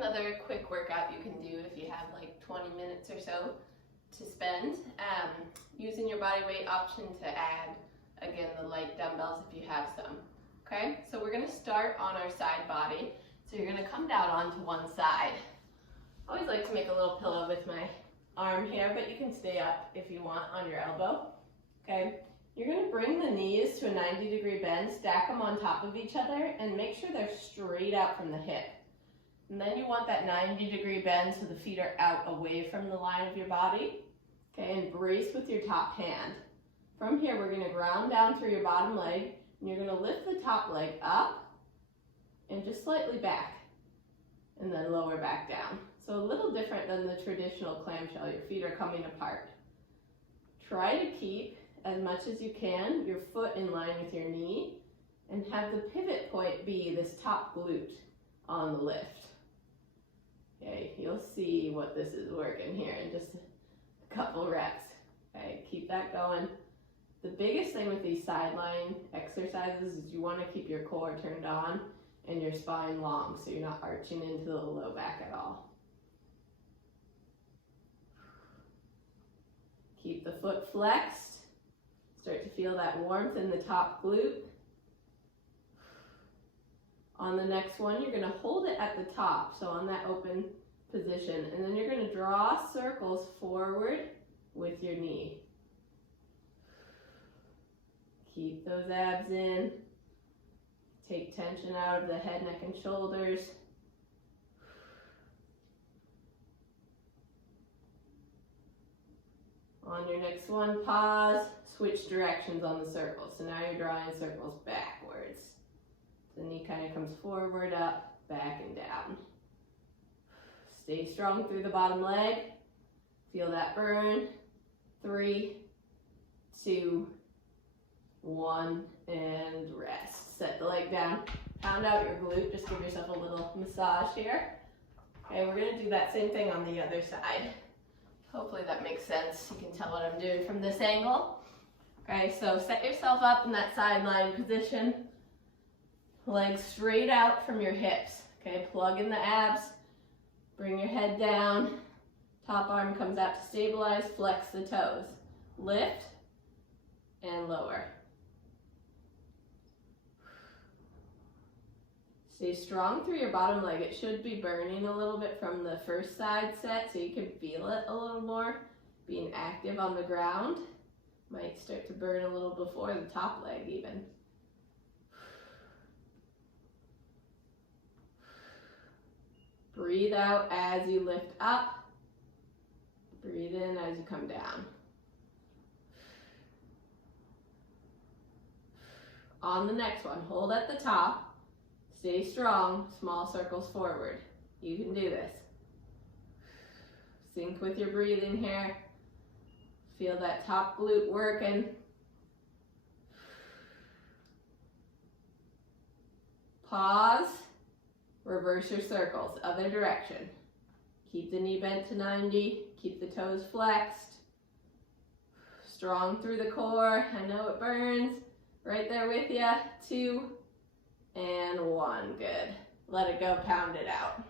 another quick workout you can do if you have like 20 minutes or so to spend. Using your body weight option to add, again, the light dumbbells if you have some. Okay, so we're gonna start on our side body. So you're gonna come down onto one side. I always like to make a little pillow with my arm here, but you can stay up if you want on your elbow. Okay, you're gonna bring the knees to a 90-degree bend, stack them on top of each other, and make sure they're straight out from the hip. And then you want that 90-degree bend so the feet are out away from the line of your body. Okay, and brace with your top hand. From here, we're gonna ground down through your bottom leg, and you're gonna lift the top leg up and just slightly back, and then lower back down. So a little different than the traditional clamshell. Your feet are coming apart. Try to keep, as much as you can, your foot in line with your knee, and have the pivot point be this top glute on the lift. Okay, you'll see what this is working here in just a couple reps. Okay, keep that going. The biggest thing with these sideline exercises is you want to keep your core turned on and your spine long so you're not arching into the low back at all. Keep the foot flexed. Start to feel that warmth in the top glute. On the next one, you're going to hold it at the top, so on that open position, and then you're going to draw circles forward with your knee. Keep those abs in. Take tension out of the head, neck, and shoulders. On your next one, pause, switch directions on the circles. So now you're drawing circles backwards. The knee kind of comes forward, up, back, and down. Stay strong through the bottom leg. Feel that burn. 3, 2, 1, and rest. Set the leg down. Pound out your glute. Just give yourself a little massage here. Okay, we're going to do that same thing on the other side. Hopefully that makes sense. You can tell what I'm doing from this angle. Okay, so set yourself up in that sideline position. Legs straight out from your hips. Okay, plug in the abs. Bring your head down. Top arm comes out to stabilize. Flex the toes. Lift and lower. Stay strong through your bottom leg. It should be burning a little bit from the first side set, so you can feel it a little more. Being active on the ground might start to burn a little before the top leg even. Breathe out as you lift up. Breathe in as you come down. On the next one, hold at the top. Stay strong, small circles forward. You can do this. Sync with your breathing here. Feel that top glute working. Pause. Reverse your circles, other direction. Keep the knee bent to 90. Keep the toes flexed. Strong through the core. I know it burns. Right there with you. 2 and 1. Good. Let it go, pound it out.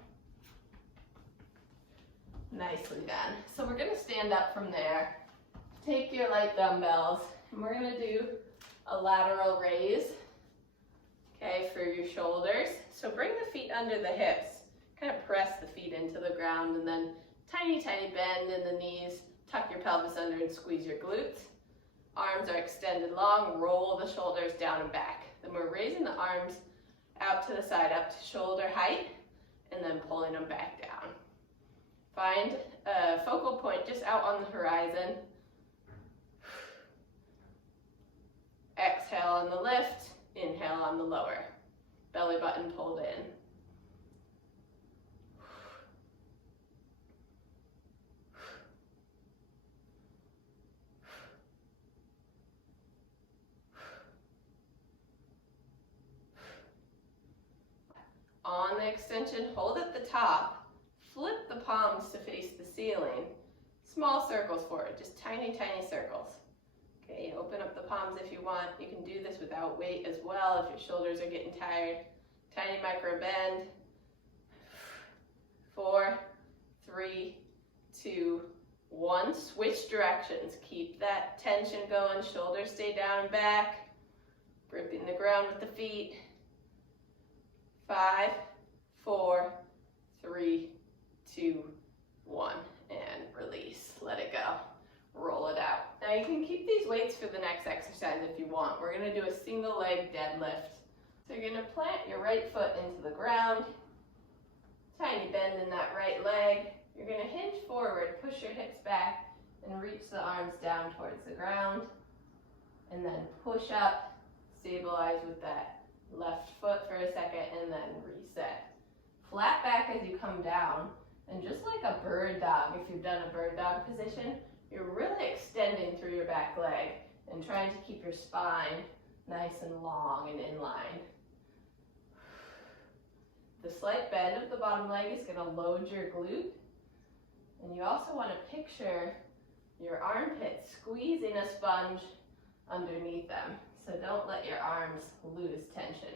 Nicely done. So we're going to stand up from there. Take your light dumbbells, and we're going to do a lateral raise, okay, for your shoulders. So bring the feet under the hips. Kind of press the feet into the ground, and then tiny, tiny bend in the knees. Tuck your pelvis under and squeeze your glutes. Arms are extended long. Roll the shoulders down and back. Then we're raising the arms out to the side, up to shoulder height, and then pulling them back down. Find a focal point just out on the horizon. Exhale on the lift, inhale on the lower. Belly button pulled in. On the extension, hold at the top. Flip the palms to face the ceiling. Small circles forward, just tiny, tiny circles. Okay, open up the palms if you want. You can do this without weight as well if your shoulders are getting tired. Tiny micro bend. one, switch directions. Keep that tension going, shoulders stay down and back. Gripping the ground with the feet. 5, 4, 3, 2, 1, and release. Let it go. Roll it out. Now you can keep these weights for the next exercise if you want. We're going to do a single leg deadlift. So you're going to plant your right foot into the ground. Tiny bend in that right leg. You're going to hinge forward, push your hips back, and reach the arms down towards the ground. And then push up, stabilize with that left foot for a second, and then reset. Flat back as you come down, and just like a bird dog, if you've done a bird dog position, you're really extending through your back leg and trying to keep your spine nice and long and in line. The slight bend of the bottom leg is going to load your glute. And you also want to picture your armpits squeezing a sponge underneath them. So don't let your arms lose tension.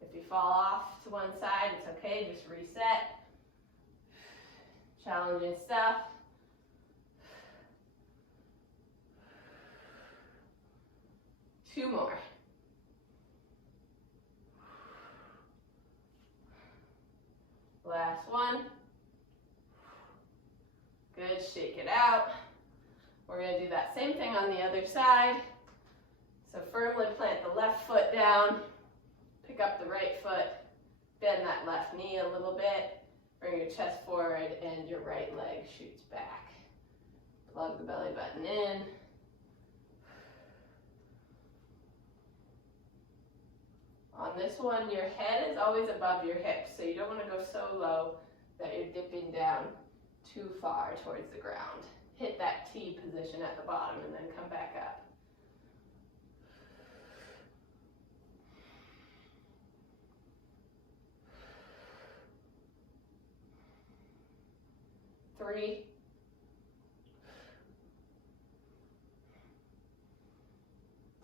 If you fall off to one side, it's okay, just reset. Challenging stuff. Two more. Last one. Good, shake it out. We're going to do that same thing on the other side. So firmly plant the left foot down, pick up the right foot, bend that left knee a little bit, bring your chest forward, and your right leg shoots back. Plug the belly button in. On this one, your head is always above your hips, so you don't want to go so low that you're dipping down too far towards the ground. Hit that T position at the bottom and then come back up. 3,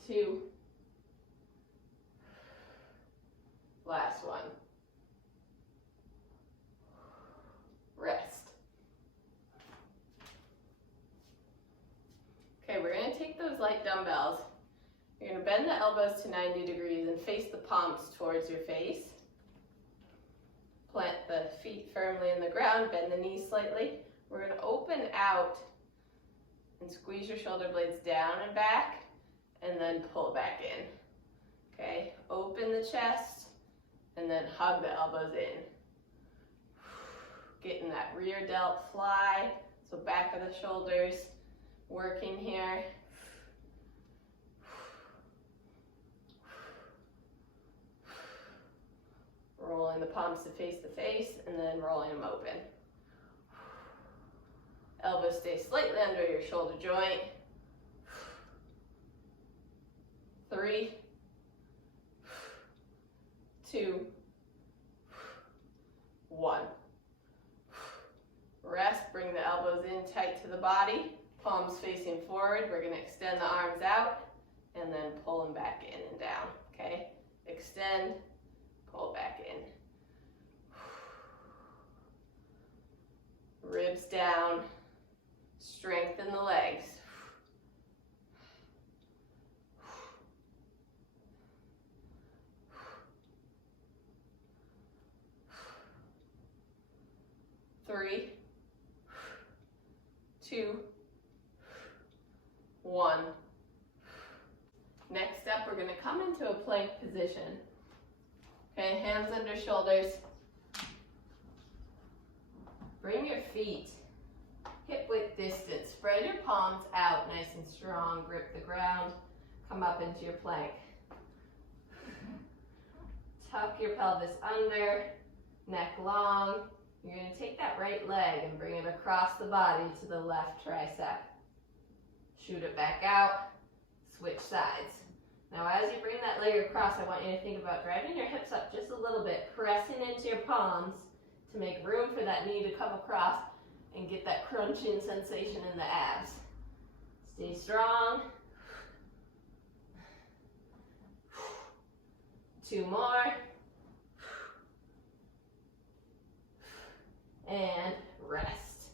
2, last one. Rest. Okay, we're going to take those light dumbbells. You're going to bend the elbows to 90 degrees and face the palms towards your face. Plant the feet firmly in the ground, bend the knees slightly. We're going to open out and squeeze your shoulder blades down and back, and then pull back in. Okay, open the chest, and then hug the elbows in. Getting that rear delt fly, so back of the shoulders working here. Rolling the palms to face the face, and then rolling them open. Elbows stay slightly under your shoulder joint. 3, 2, 1. Rest, bring the elbows in tight to the body, palms facing forward. We're going to extend the arms out and then pull them back in and down, okay? Extend, pull back in. Ribs down, strengthen the legs. Three, 2, 1. Next up, we're going to come into a plank position. Okay, hands under shoulders. Bring your feet hip width distance. Spread your palms out nice and strong. Grip the ground. Come up into your plank. Tuck your pelvis under, neck long. You're going to take that right leg and bring it across the body to the left tricep. Shoot it back out. Switch sides. Now as you bring that leg across, I want you to think about driving your hips up just a little bit, pressing into your palms to make room for that knee to come across and get that crunching sensation in the abs. Stay strong. 2 more. And rest.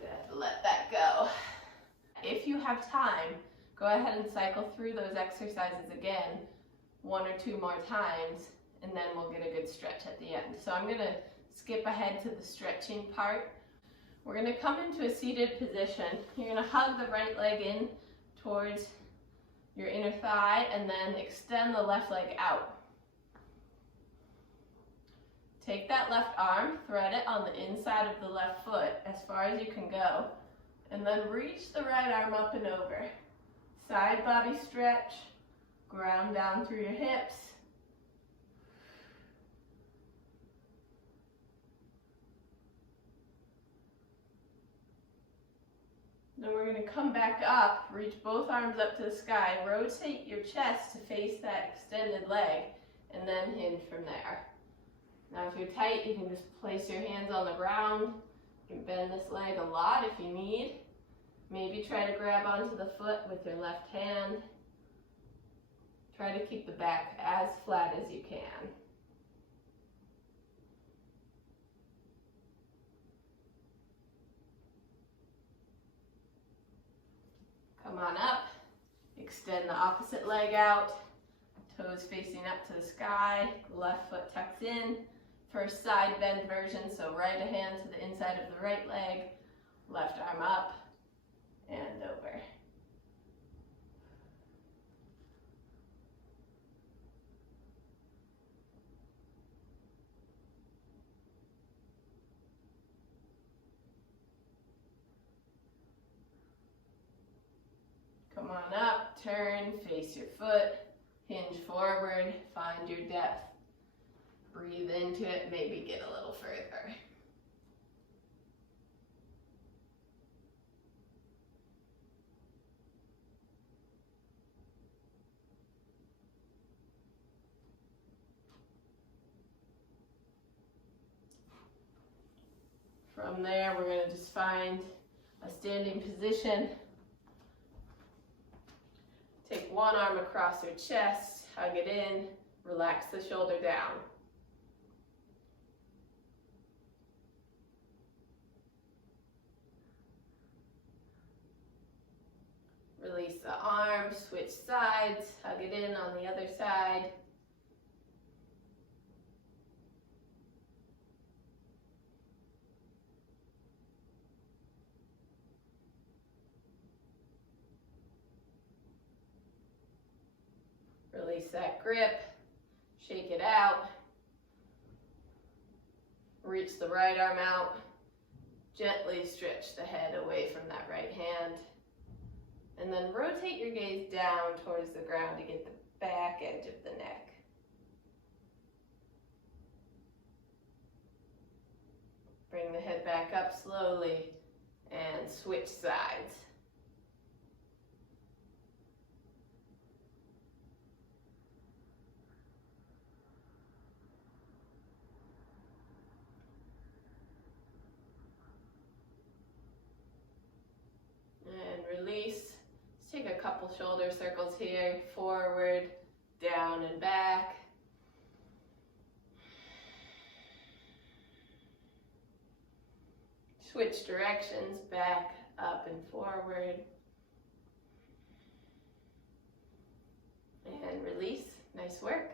Good, let that go. have time, go ahead and cycle through those exercises again 1 or 2 more times, and then we'll get a good stretch at the end. So I'm going to skip ahead to the stretching part. We're going to come into a seated position. You're going to hug the right leg in towards your inner thigh and then extend the left leg out. Take that left arm, thread it on the inside of the left foot as far as you can go, and then reach the right arm up and over. Side body stretch, ground down through your hips. Then we're going to come back up, reach both arms up to the sky, rotate your chest to face that extended leg, and then hinge from there. Now if you're tight, you can just place your hands on the ground. You can bend this leg a lot if you need. Maybe try to grab onto the foot with your left hand. Try to keep the back as flat as you can. Come on up, extend the opposite leg out, toes facing up to the sky, left foot tucks in. First side bend version, so right hand to the inside of the right leg, left arm up and over. Come on up, turn, face your foot, hinge forward, find your depth. Breathe into it, maybe get a little further. From there, we're going to just find a standing position. Take one arm across your chest, hug it in, relax the shoulder down. Release the arm, switch sides, hug it in on the other side. Release that grip, shake it out. Reach the right arm out. Gently stretch the head away from that right hand. And then rotate your gaze down towards the ground to get the back edge of the neck. Bring the head back up slowly and switch sides. And release. Take a couple shoulder circles here, forward, down and back. Switch directions, back, up and forward. And release. Nice work.